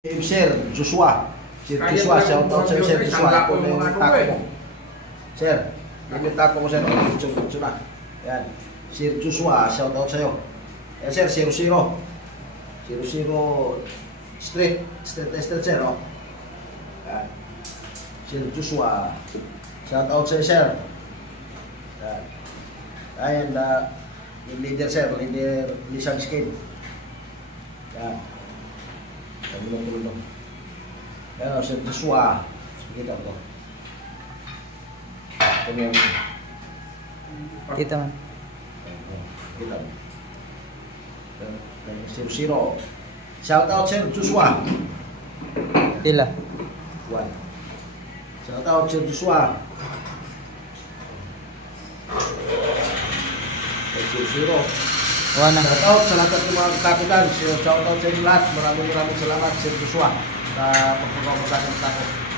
Sir Joshua. Sir Joshua, shout out sa Sir Joshua. Ito na yung tako mo. Sir, yung tako mo sir. Ito na. Yan. Sir Joshua, shout out sa'yo. Yan sir, 00. 00 street sir. Oh. Yan. Sir Joshua, shout out sa'yo sir. Yan. Ayan, yung leader sir, leader Lisan Skin. Yan. Tulong. Ayan o, Sir Joshua. Kita ko. Ito yung... Kita man. Kita mo. Sir 00. Shout out Sir Joshua. Ila. 1. Shout out Sir Joshua. Sir 00. Wana. Shout out sa lahat ng mga kapitan. Shout out sa inyo lahat. Maraming salamat Sir Joshua sa pagpapagawa sa akin.